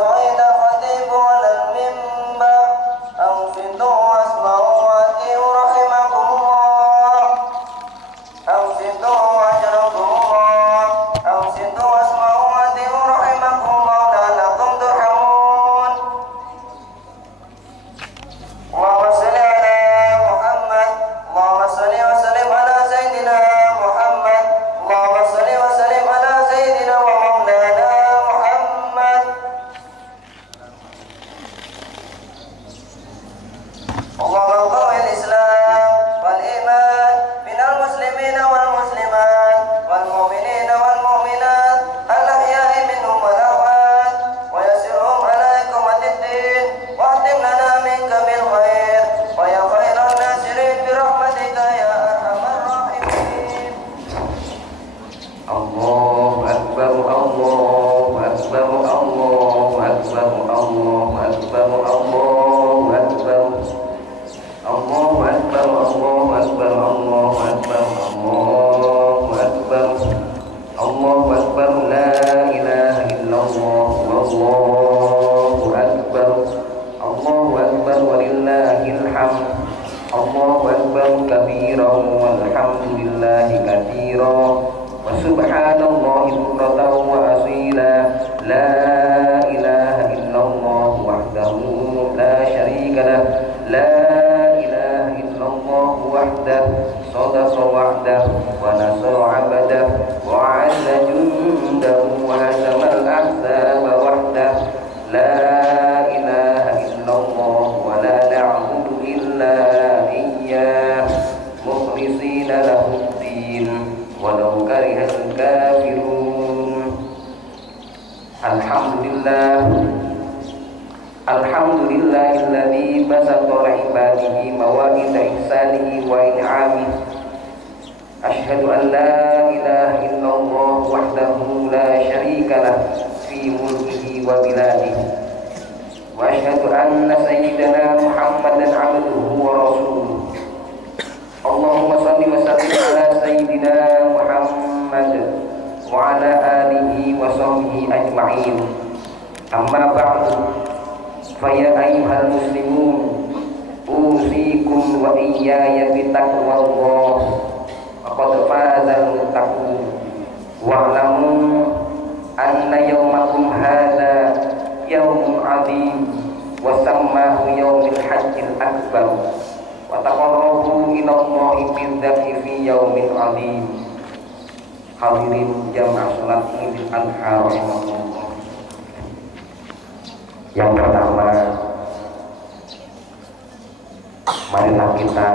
صعد خطيب على المنبر أنصتوا واسمعوا وأطيعوا رحمكم الله أنصتوا وأجركم الله أنصتوا واسمعوا وأطيعوا رحمكم الله لعلكم ترحمون اللهم صل على محمد اللهم صل وسلم على سيدنا محمد اللهم صل وسلم على سيدنا ومولانا محمد اللهم قوي الإسلام والإيمان من المسلمين والمسلمات والمؤمنين والمؤمنات الأحياء منهم والأموات ويسرهم على إقامة الدين واختم لنا منك بالخير ويا خير الناصرين برحمتك يا أرحم الراحمين. الله أكبر الله أكبر الله أكبر الله أكبر الله أكبر الله أكبر الله أكبر الله أكبر الله أكبر الله أكبر لا إله إلا الله والله أكبر الله أكبر ولله الحمد الله أكبر كبيرا والحمد لله كثيرا وسبحان الله بكرة وأصيلا لا إله إلا الله وحده لا شريك له لا إله إلا الله وحده صدق وعده ونصر عبده وأعز جنده وهزم الأحزاب وحده لا إله إلا الله ولا نعبد إلا إياه مخلصين له الدين ولو كره الكافرون. الحمد لله الذي بسط لعباده موائد إحسانه وإنعامه. أشهد أن لا إله إلا الله وحده لا شريك له في ملكه وبلاده وأشهد أن سيدنا محمدا عبده ورسوله. اللهم صل وسلم على سيدنا محمد وعلى آله وصحبه أجمعين. أما بعد فيا أيها المسلمون أوصيكم وإياي بتقوى الله وقد فاز المتقون واعلموا أن يومكم هذا يوم عظيم وسماه يوم الحج الأكبر وتقربوا إلى الله بالذبح في يوم عظيم. Hadirin jamaah salat Idul Adha rahimakumullah. Yang pertama, marilah kita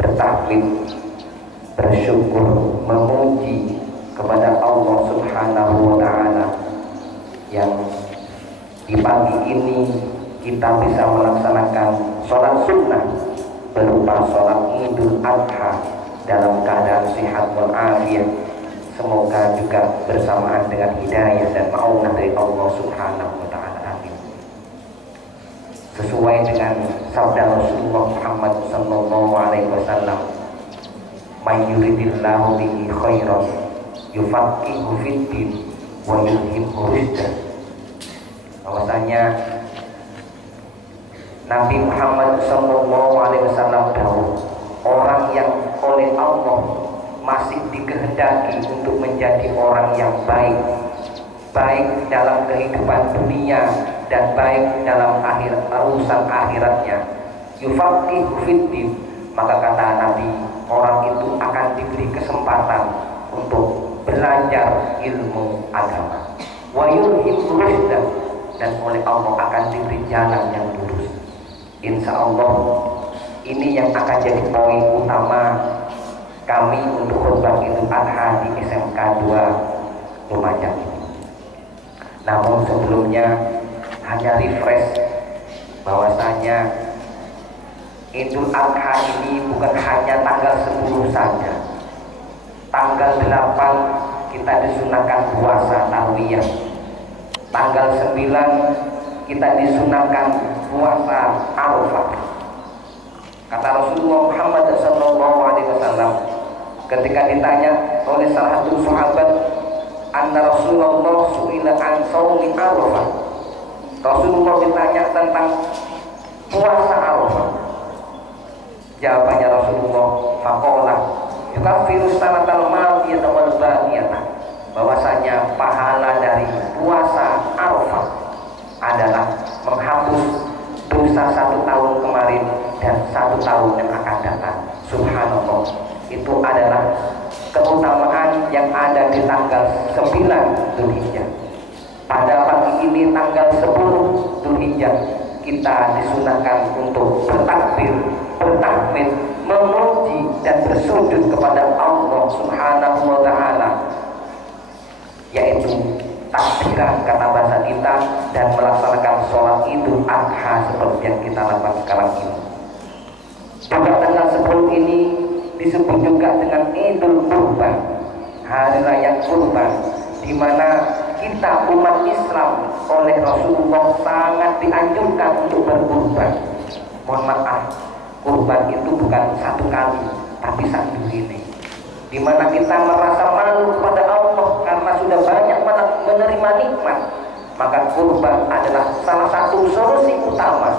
bertakbir, bersyukur, memuji kepada Allah Subhanahu wa Ta'ala yang di pagi ini kita bisa melaksanakan sholat sunnah berupa sholat Idul Adha dalam keadaan sehat walafiat. Semoga juga bersamaan dengan hidayah dan ma'unah dari Allah Subhanahu wa Ta'ala. Amin. Sesuai dengan sabda Rasulullah Muhammad sallallahu alaihi wasallam, "May yuridillahu bihi khairan yufaqihu fid-din wa yulhimhu rusydan." Bahwasanya Nabi Muhammad sallallahu alaihi wasallam dawuh, orang yang oleh Allah masih dikehendaki untuk menjadi orang yang baik, baik dalam kehidupan dunia dan baik dalam urusan akhiratnya, yufaqihu fid-din, maka kata Nabi, orang itu akan diberi kesempatan untuk belajar ilmu agama, wa yulhimhu rusydan, dan oleh Allah akan diberi jalan yang lurus. Insya Allah ini yang akan jadi poin utama kami untuk khutbah Idul Adha di SMK 2 Lumajang ini. Namun sebelumnya hanya refresh bahwasanya Idul Adha ini bukan hanya tanggal 10 saja. Tanggal 8 kita disunahkan puasa tarwiyah. Tanggal 9 kita disunahkan puasa Arafah. Kata Rasulullah Muhammad SAW ketika ditanya oleh salah satu sahabat, anna Rasulullah su'ila an yaumi Arafah. Rasulullah ditanya tentang puasa Arafah. Jawabannya Rasulullah, faqala yukaffiru sanatal madiyata wal baqiyata, bahwasanya pahala dari puasa Arafah adalah menghapus dosa 1 tahun kemarin dan 1 tahun yang akan datang. Subhanallah, itu adalah keutamaan yang ada di tanggal 9 Dzulhijjah. Pada pagi ini tanggal 10 Dzulhijjah, kita disunahkan untuk bertakbir, bertahmid, memuji dan bersujud kepada Allah Subhanahu wa taala, yaitu takbiran kata bahasa kita, dan melaksanakan sholat Idul Adha seperti yang kita lakukan sekarang ini. Juga tanggal 10 ini disebut juga dengan Idul Kurban, hari raya kurban, di mana kita umat Islam oleh Rasulullah sangat dianjurkan untuk berkurban. Mohon maaf, kurban itu bukan 1 kali, tapi 1 ini, di mana kita merasa malu kepada Allah karena sudah banyak menerima nikmat. Maka kurban adalah salah satu solusi utama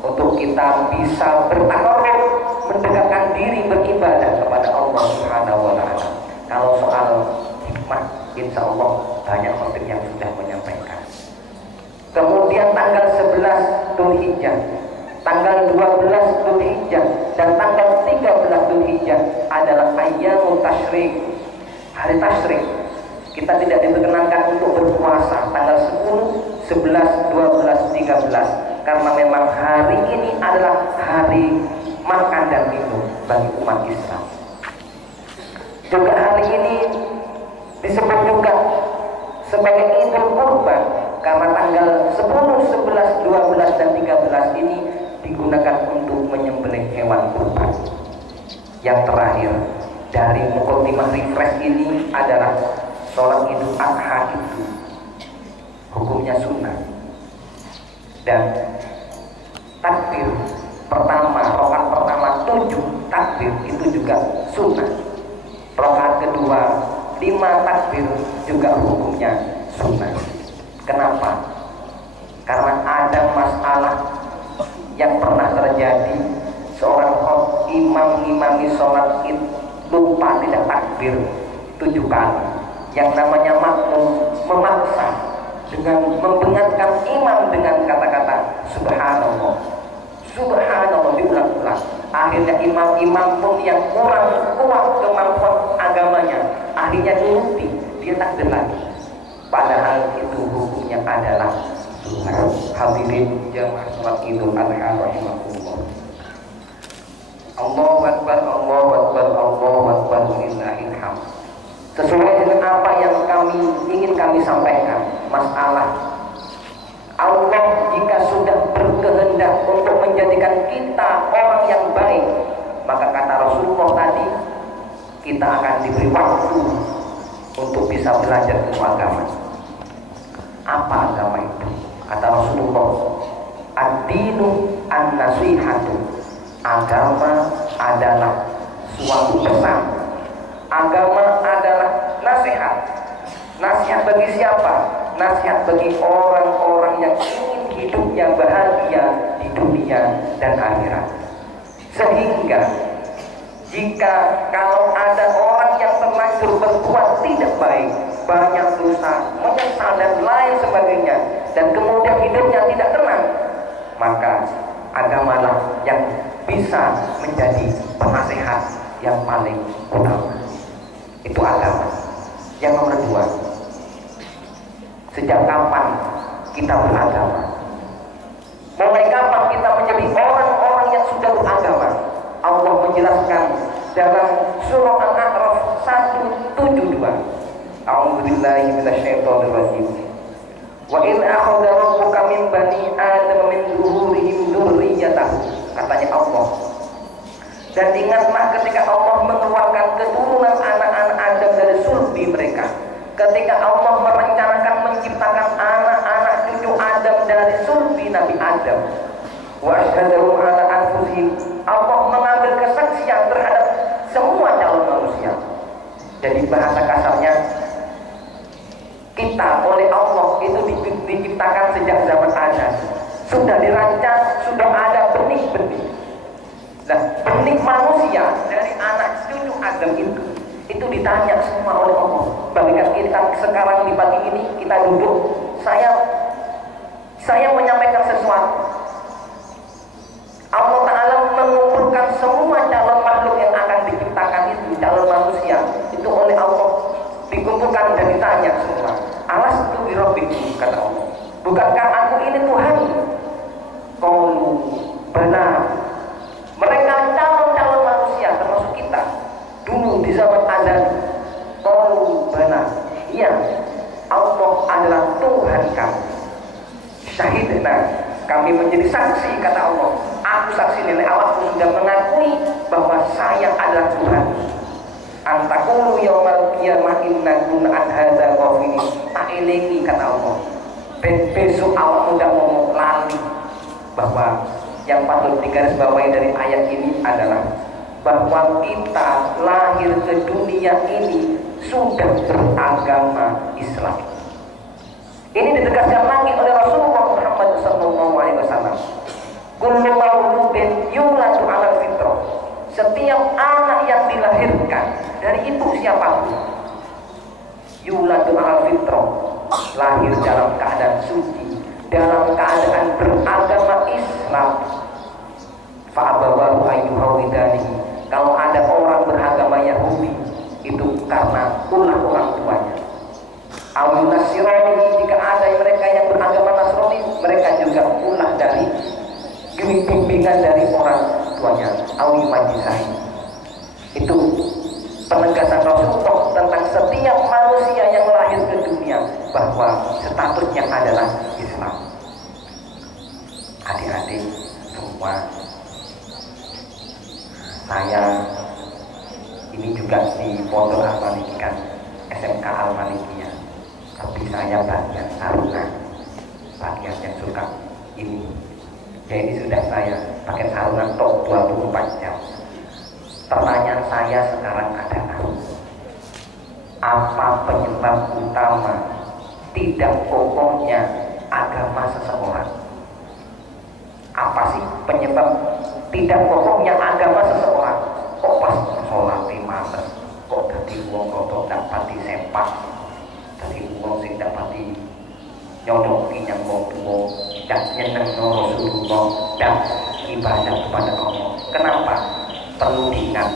untuk kita bisa bertakarruf, mendekatkan diri beribadah kepada Allah Subhanahu wa taala. Kalau soal hikmah, insya Allah banyak khotib yang sudah menyampaikan. Kemudian tanggal 11 Dzulhijjah, tanggal 12 Dzulhijjah, dan tanggal 13 Dzulhijjah adalah ayyamut tasyrik, hari tasyrik. Kita tidak diperkenankan untuk berpuasa tanggal 10, 11, 12, 13, karena memang hari ini adalah hari makan dan minum bagi umat Islam. Juga hari ini disebut juga sebagai Idul Kurban karena tanggal 10, 11, 12, dan 13 ini digunakan untuk menyembelih hewan kurban. Yang terakhir dari muqaddimah refresh ini adalah sholat Idul Adha itu hukumnya sunnah, dan takbir pertama, rakaat pertama 7 takbir itu juga sunnah. Rakaat kedua 5 takbir juga hukumnya sunnah. Kenapa? Karena ada masalah yang pernah terjadi, seorang imam ngimami sholat id lupa tidak takbir 7 kali. Yang namanya makmum memaksa dengan memperingatkan imam dengan kata-kata subhanallah, subhanallah diulang-ulang. Akhirnya imam-imam pun yang kurang kuat kemampuan agamanya akhirnya nuruti, dia takbir lagi, padahal itu hukumnya adalah sunnah. Hadirin jamaah sholat Idul Adha rahimakumullah. Allahu akbar, Allahu akbar, Allahu akbar, lillahil hamd. Sesuai dengan apa yang ingin kami sampaikan, masalah Allah jika sudah berkehendak untuk menjadikan kita orang yang baik, maka kata Rasulullah tadi, kita akan diberi waktu untuk bisa belajar ilmu agama. Apa agama itu? Kata Rasulullah, ad-dinu an-nasihatu, agama adalah suatu pesan. Agama adalah nasihat. Nasihat bagi siapa? Nasihat bagi orang-orang yang ingin hidupnya bahagia di dunia dan akhirat. Sehingga jika kalau ada orang yang terlanjur berbuat tidak baik, banyak dosa, menyesal dan lain sebagainya, dan kemudian hidupnya tidak tenang, maka agamalah yang bisa menjadi penasehat yang paling utama. Itu agama. Yang nomor 2, sejak kapan kita beragama? Mulai kapan kita menjadi orang-orang yang sudah beragama? Allah menjelaskan dalam surah Al-A'raf 172. A'udzubillahi minasyaitonir rajim. Wa in akhadha rabbuka min bani Adam min zuhurihim dzurriyyatahum, katanya Allah. Dan ingatlah ketika Allah mengeluarkan keturunan anak-anak Adam dari sulbi mereka. Ketika Allah merencanakan menciptakan anak-anak cucu Adam dari sulbi Nabi Adam. Wa asyhadu ala anfusihim, Allah mengambil kesaksian terhadap semua calon manusia. Jadi bahasa kasarnya, kita oleh Allah itu sudah dirancang, sudah ada benih-benih. Nah, benih manusia dari anak cucu Adam itu ditanya semua oleh Allah. Bahkan kita sekarang di pagi ini kita duduk, saya menyampaikan sesuatu. Allah Ta'ala mengumpulkan semua calon makhluk yang akan diciptakan itu, calon manusia itu oleh Allah dikumpulkan dan ditanya semua. Alastu bi rabbikum, kata Allah. Bukankah aku ini Tuhan? Qalu bala. Mereka calon-calon manusia termasuk kita dulu di zaman azan. Qalu bala. Iya, Allah adalah Tuhan kami. Syahidna, kami menjadi saksi, kata Allah. Aku saksi, nenek awakku sudah mengakui bahwa saya adalah Tuhan. Antakulu yaumal qiyamah inna kunna an hadza ghafilin. Tak elingi, kata Allah. Besok awak muda ngomong lali bahwa yang patut digarisbawahi dari ayat ini adalah bahwa kita lahir ke dunia ini sudah beragama Islam. Ini ditegaskan lagi oleh Rasulullah Muhammad SAW. Kullu mauludin yuladu 'alal fitrah. Setiap anak yang dilahirkan dari ibu siapapun, yuladu 'alal fitrah, lahir dalam keadaan suci, dalam keadaan beragama Islam. Fa'abawahu ayyuhawidanihi. Kalau ada orang beragama Yahudi, itu karena ulah orang tuanya. Awil Nasirani, jika ada mereka yang beragama Nasrani, mereka juga ulah dari bimbingan dari orang tuanya. Awil Majisai. Itu penegasan Rasulullah tentang setiap manusia yang lahir ke dunia bahwa statusnya adalah Islam. Adik-adik semua, saya ini juga di Pondok Al-Malikiyah, SMK Al-Malikiyah, tapi saya bagian taruna, bagian yang suka ini. Jadi sudah saya pakai taruna tok 24 jam. Pertanyaan saya sekarang adalah, apa penyebab utama tidak kokohnya agama seseorang? Apa sih penyebab tidak kokohnya agama seseorang? Kok pas sholat di males, kok dadi wong kok dapat disempak, dadi wong sing dapat di nyodoki yang wong tuwa, dan nyeneng Rasulullah dan ibadah kepada Allah. Kenapa? Perlu diingat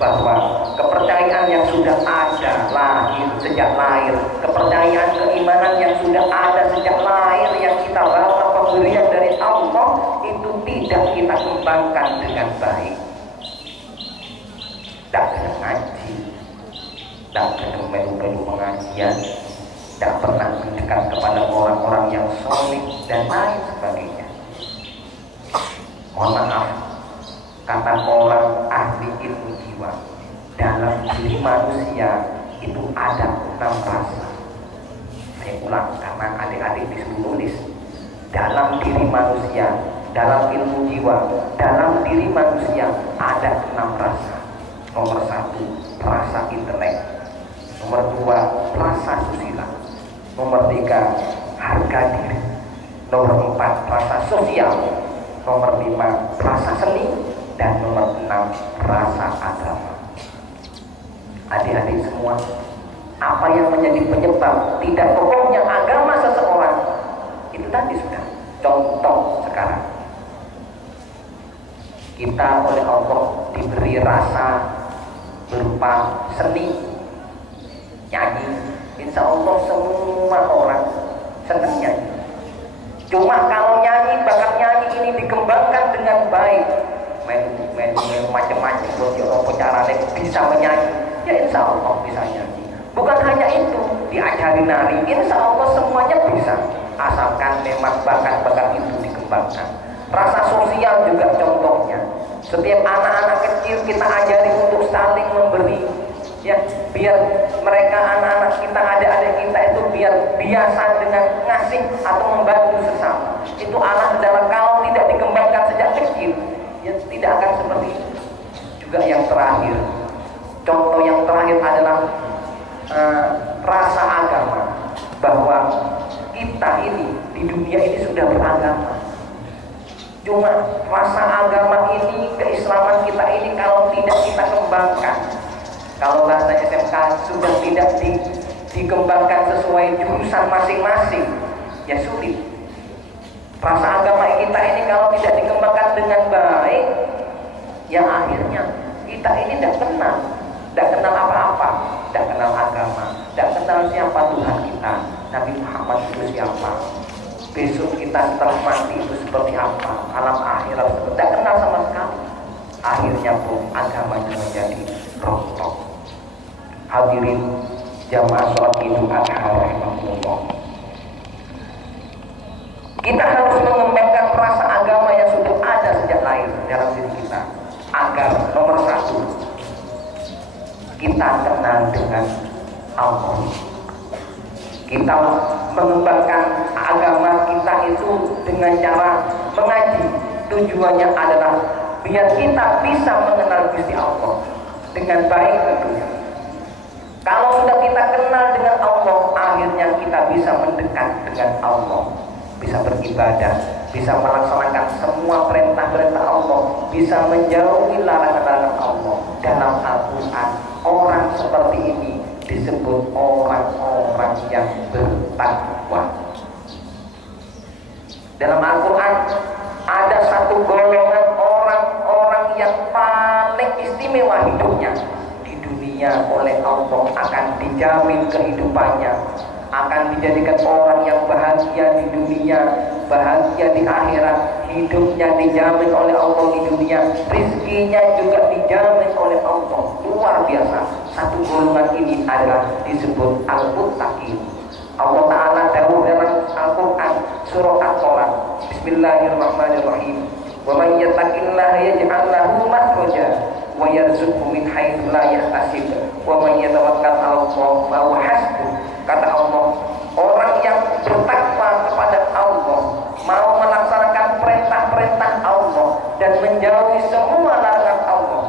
bahwa kepercayaan yang sudah ada lahir sejak lahir, kepercayaan keimanan yang sudah ada sejak lahir yang kita bawa pemberian dari Allah itu tidak kita kembangkan dengan baik. Tidak pernah ngaji, tidak pernah melu-melu pengajian, tidak pernah mendekat kepada orang-orang yang soleh dan lain sebagainya. Mohon maaf, kata orang ahli ilmu jiwa, dalam diri manusia itu ada 6 rasa. Saya ulang karena adik-adik disuruh nulis. Dalam diri manusia, dalam ilmu jiwa, dalam diri manusia ada 6 rasa. Nomor 1, rasa intelek. Nomor 2, rasa susila. Nomor 3, harga diri. Nomor 4, rasa sosial. Nomor 5, rasa seni. Dan nomor 6, rasa agama. Adik-adik semua, apa yang menjadi penyebab tidak kokohnya agama seseorang? Itu tadi sudah contoh sekarang. Kita oleh Allah diberi rasa berupa seni, nyanyi. Insya Allah semua orang senang nyanyi. Cuma kalau nyanyi, bakat nyanyi ini dikembangkan dengan baik, main macam-macam, buat caranya bisa menyanyi, ya insya Allah bisa nyanyi. Bukan hanya itu, diajari nari, insya Allah semuanya bisa, asalkan memang bakat-bakat itu dikembangkan. Rasa sosial juga contohnya. Setiap anak-anak kecil kita ajari untuk saling memberi, ya, biar mereka anak-anak kita, adik-adik kita itu biar biasa dengan ngasih atau membantu sesama. Itu anak adalah kalau tidak dikembangkan sejak kecil, ya tidak akan seperti itu. Juga yang terakhir, contoh yang terakhir adalah rasa agama, bahwa kita ini di dunia ini sudah beragama, Cuma rasa agama ini, keislaman kita ini kalau tidak kita kembangkan, kalau bahasa SMK sudah tidak dikembangkan sesuai jurusan masing-masing, ya sulit. Rasa agama kita ini kalau tidak dikembangkan dengan baik, ya akhirnya kita ini tidak kenal apa-apa, tidak kenal agama, tidak kenal siapa Tuhan kita, Nabi Muhammad itu siapa, besok kita setelah mati itu seperti apa, alam akhirat tidak kenal sama sekali. Akhirnya pun agamanya menjadi rontok. Hadirin jamaah sholat Idul Adha rahimahumullah, kita harus mengembangkan rasa agama yang sudah ada sejak lahir dalam diri kita, agar nomor satu, kita kenal dengan Allah. Kita mengembangkan agama kita itu dengan cara mengaji. Tujuannya adalah biar kita bisa mengenal Gusti Allah dengan baik tentunya. Kalau sudah kita kenal dengan Allah, akhirnya kita bisa mendekat dengan Allah, bisa beribadah, bisa melaksanakan semua perintah-perintah Allah, bisa menjauhi larangan-larangan Allah. Dalam Al-Quran, orang seperti ini disebut orang-orang yang bertakwa. Dalam Al-Quran ada satu golongan orang-orang yang paling istimewa hidupnya di dunia oleh Allah, akan dijamin kehidupannya, akan dijadikan orang yang bahagia di dunia, bahagia di akhirat, hidupnya dijamin oleh Allah di dunia, rizkinya juga dijamin oleh Allah. Luar biasa. Satu golongan ini adalah disebut Al-Muttaqin. Allah Ta'ala dawuh dalam Al-Quran surah At-Tolak, Bismillahirrahmanirrahim, wa man yattaqillaha yaj'al lahu makhraja wa yarzuqhu min haitsu la yahtasib wa man yatawakkal 'ala Allah fa huwa hasbuh. Kata Allah, orang yang bertakwa kepada Allah, mau melaksanakan perintah-perintah Allah dan menjauhi semua larangan Allah,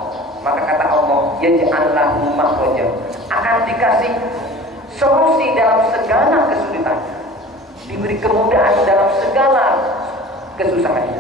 maka kata Allah, yaj'al lahu makhraja, akan dikasih solusi dalam segala kesulitan, diberi kemudahan dalam segala kesusahannya.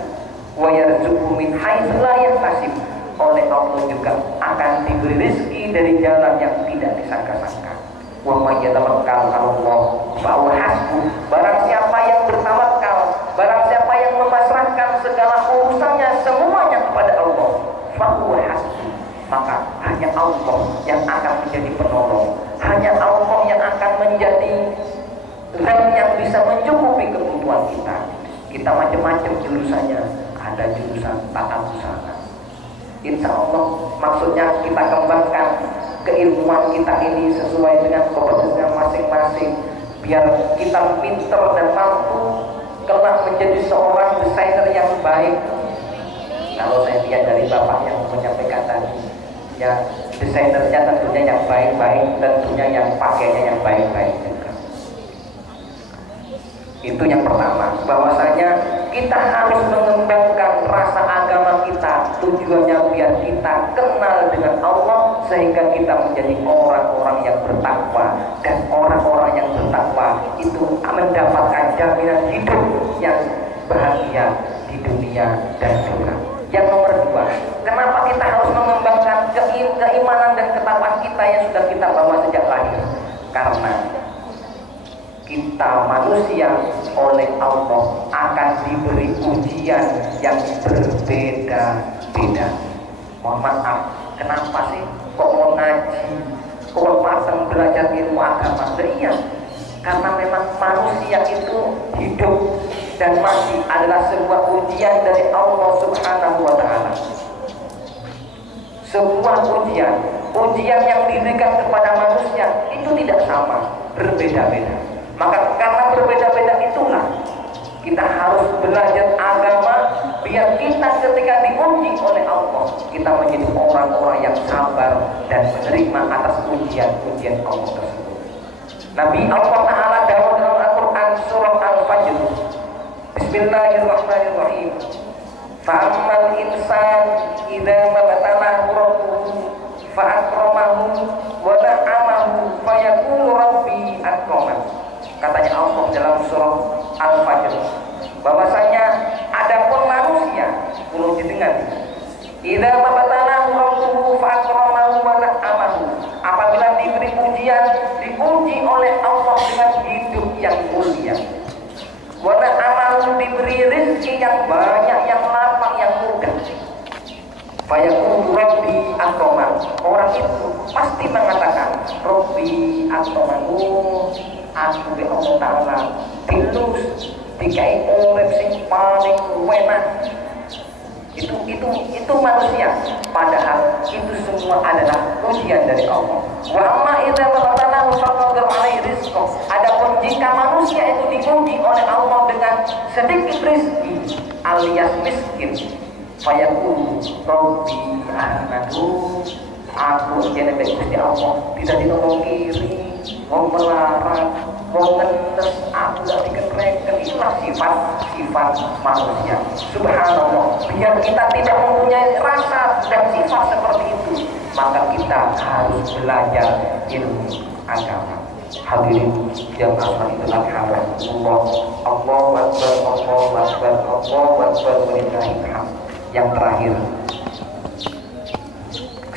Wa yarzuqhu min haitsu la yahtasib, oleh Allah juga akan diberi rezeki dari jalan yang tidak disangka-sangka. Wa may yatawakkal 'ala Allah fa huwa hasbuh, barang siapa yang bertawakal, barang siapa yang memasrahkan segala urusannya semuanya kepada Allah, fa huwa hasbuh, maka hanya Allah yang akan menjadi penolong, hanya Allah yang akan menjadi zat yang bisa mencukupi kebutuhan kita. Kita macam-macam jurusannya, ada jurusan tata busana. Insya Allah maksudnya kita kembangkan keilmuan kita ini sesuai dengan kompetensinya masing-masing, biar kita pinter dan mampu kelak menjadi seorang desainer yang baik. Kalau saya lihat dari Bapak yang menyampaikan tadi, ya desainernya tentunya yang baik-baik, tentunya yang pakainya yang baik-baik juga. Itu yang pertama, bahwasanya kita harus mengembangkan rasa agama kita, tujuannya biar kita kenal dengan Allah, sehingga kita menjadi orang-orang yang bertakwa, dan orang-orang yang bertakwa itu mendapatkan jaminan hidup yang bahagia di dunia dan akhirat. Yang nomor dua, kenapa kita harus mengembangkan keimanan dan ketakwaan kita yang sudah kita bawa sejak lahir? Karena kita manusia oleh Allah akan diberi ujian yang berbeda-beda. Mohon maaf, kenapa sih kok mau ngaji, kok pasang belajar ilmu agama? Iya, karena memang manusia itu hidup dan mati adalah sebuah ujian dari Allah Subhanahu wa Ta'ala. Sebuah ujian yang diberikan kepada manusia itu tidak sama, berbeda-beda. Maka karena berbeda-beda itulah kita harus belajar agama, biar kita ketika diuji oleh Allah, kita menjadi orang-orang yang sabar dan menerima atas ujian-ujian Allah tersebut. Nabi Allah Ta'ala dalam Al-Quran surah Al-Fajr, Bismillahirrahmanirrahim, fa'ammal insan idza mabtalahu rabbuhu fa'akramahu wa na'amahu fayaqulu rabbi akraman. Katanya Allah dalam surah Al-Fajr, bahwasanya adapun manusia Kulo jenengan idza mabatana rabbuhu fa'akramahu wa na'amahu. Apabila diberi ujian, diuji oleh Allah dengan hidup yang mulia. Wa na'amahu, diberi rezeki yang banyak, yang lapang, yang mudah. Fayaqulu rabbi akraman. Orang itu pasti mengatakan rabbi akraman. Aku be Allah Ta'ala dilus dikai urip sing paling enak. Itu manusia, padahal itu semua adalah ujian dari Allah. Wa amma idza fatanahu faqadir alaihi rizqah. Adapun jika manusia itu diuji oleh Allah dengan sedikit rezeki alias miskin, fayaqulu rabbi ahnadu. Aku jenenge Gusti Allah tidak ditolong kiri, mau melarang, mau ngenes, aku gak dikereken. Itulah sifat manusia. Subhanallah, biar kita tidak mempunyai rasa dan sifat seperti itu, maka kita harus belajar ilmu agama. Hadirin yang aman itulah Allah. Allahu Akbar, Allahu Akbar, Allahu Akbar, walillahil hamd. Yang terakhir,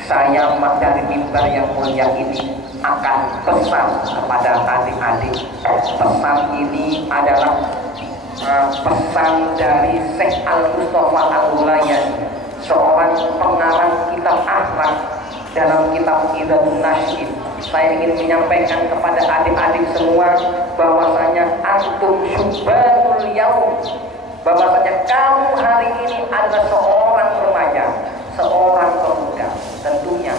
saya dari mimbar yang mulia ini akan pesan kepada adik-adik. Pesan ini adalah pesan dari Syekh Al-Mustafa Al-Ulayani, seorang pengarang kitab akhlak dalam kitab Idhatun Nasyid. Saya ingin menyampaikan kepada adik-adik semua bahwasanya antum syubbanul yaum, bahwasanya kamu hari ini adalah seorang remaja, seorang pemuda. Tentunya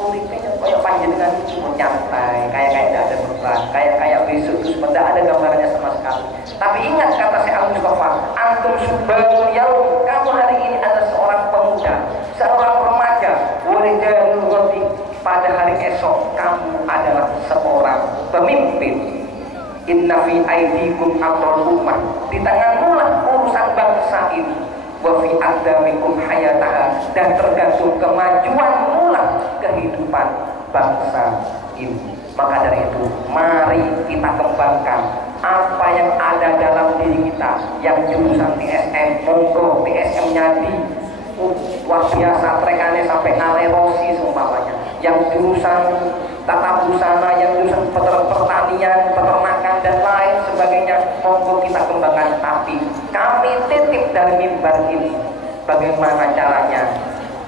uripnya kayak panjenengan nyantai, kayak tidak ada beban, kayak besok terus tidak ada gambarnya sama sekali. Tapi ingat kata Syekh Al-Mustafa, antum subhanul yaum, kamu hari ini adalah seorang pemuda, seorang remaja, walidatul ghadi. Pada hari esok kamu adalah seorang pemimpin. Inna fi aidikum amrul ummah, di tanganmu lah urusan bangsa ini. Wa fi aqdamikum hayataha, dan tergantung kemajuanmu lah kehidupan bangsa ini. Maka dari itu, mari kita kembangkan apa yang ada dalam diri kita. Yang jurusan TSM, monggo TSM-nya di luar biasa, trekannya sampai ngalerosi seumpamanya. Yang jurusan tata busana, yang jurusan pertanian, peternakan dan lain sebagainya, monggo kita kembangkan. Tapi kami titip dari mimbar ini, bagaimana caranya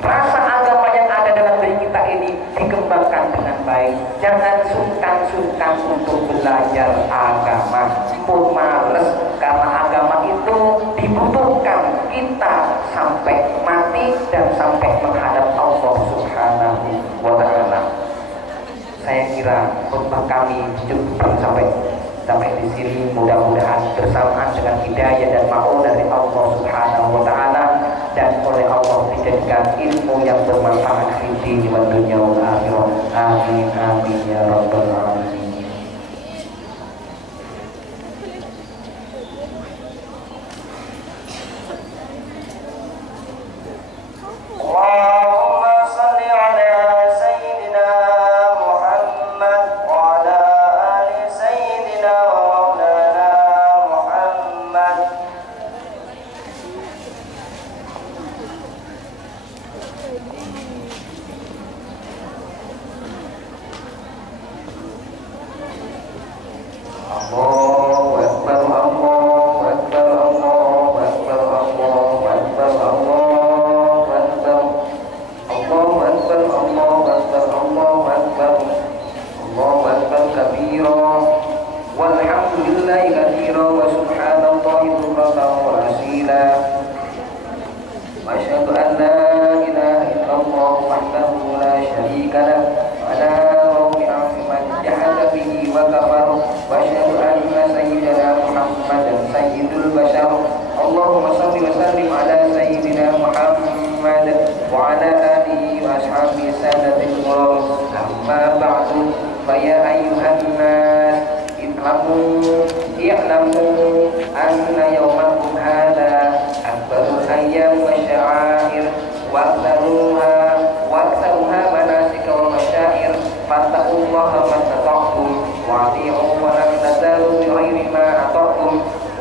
rasa agama yang ada dalam diri kita ini dikembangkan dengan baik. Jangan sungkan-sungkan untuk belajar agama, pun males, karena agama itu dibutuhkan kita sampai mati dan sampai menghadap Allah Subhanahu wa Ta'ala. Saya kira khutbah kami cukup sampai di sini. Mudah-mudahan bersamaan dengan hidayah dan ma'un dari Allah Subhanahu wa Ta'ala, dan oleh Allah dijadikan ilmu yang bermanfaat di dini wa dunya wal akhirah. Amin amin ya rabbal alamin.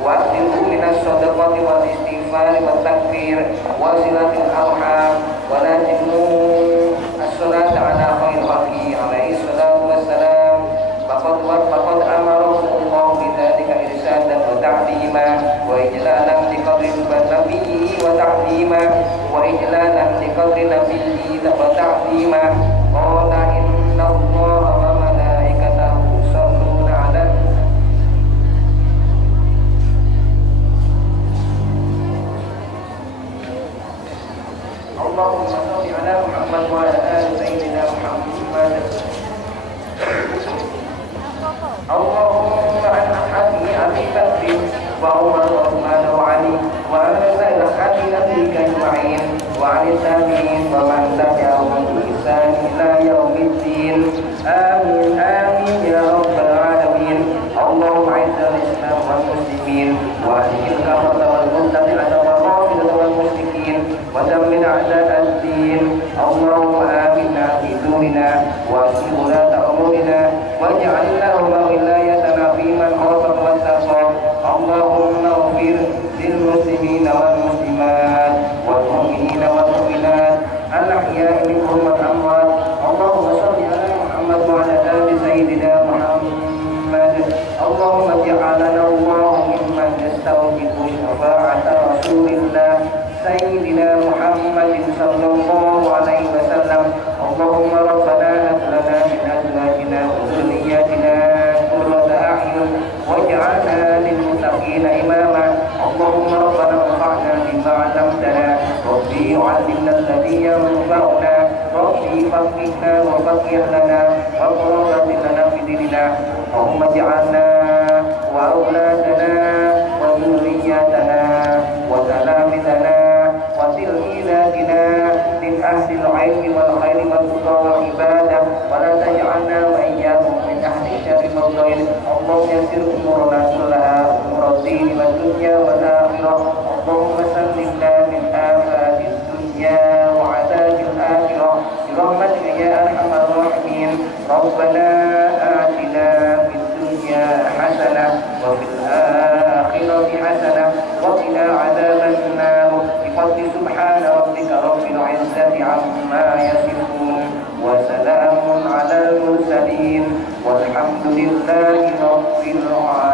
وأكثروا من الصدقات والاستغفار والاستغفار والتكبير وصلة الأرحام ولازم الصلاة على خير الخلق عليه الصلاة والسلام فقد أمره الله بذلك إرشادا وتعليما وإجلالا لقدر نبيه وتعليما وتعليما قال إن الله وملائكته يصلون على اللهم صل على محمد وعلى آل سيدنا محمد اللهم عن أصحابه أبي بكر وعمر وعثمان وعلي وعن سائر أصحاب نبيك أجمعين وعن التابعين ومن تبعهم بإحسان إلى يوم الدين آمين آمين يا رب العالمين اللهم أعز الإسلام والمسلمين وأهل الكفرة والمبتدعة والرافضة والمشركين ودمر أعداء الدين اللهم آمنا في دورنا وأصلح ولاة أمورنا واجعل اللهم ولايتنا في من خافك واتقاك اللهم اغفر للمسلمين والمسلمات والمؤمنين والمؤمنات الأحياء منهم والأموات اللهم صل على محمد وعلى آل سيدنا محمد اللهم اجعلنا الله ممن يستوجب شفاعة رسول الله سيدنا محمد صلى الله عليه وسلم اللهم ربنا هب لنا من أزواجنا وذرياتنا قرة أعين واجعلنا للمتقين إماما اللهم ربنا انفعنا بما علمتنا ربي علمنا الذي ينفعنا ربي فقهنا وفقه لنا وقرة لنا في ديننا اللهم اجعلنا وأولادنا وذرياتنا وتلامذنا وتلميذاتنا من أهل العلم والخير والهدى والعبادة ولا تجعلنا وإياهم من أهل الشر والضير اللهم يسر أمورنا كلها أمور الدين والدنيا والآخرة اللهم سلمنا من آفات الدنيا وعذاب الآخرة برحمتك يا أرحم الراحمين ربنا آتنا في الدنيا حسنة وفي الآخرة حسنة وقنا عذاب النار بفضل سبحان ربك رب العزة عما يصفون وسلام على المرسلين والحمد لله رب العالمين.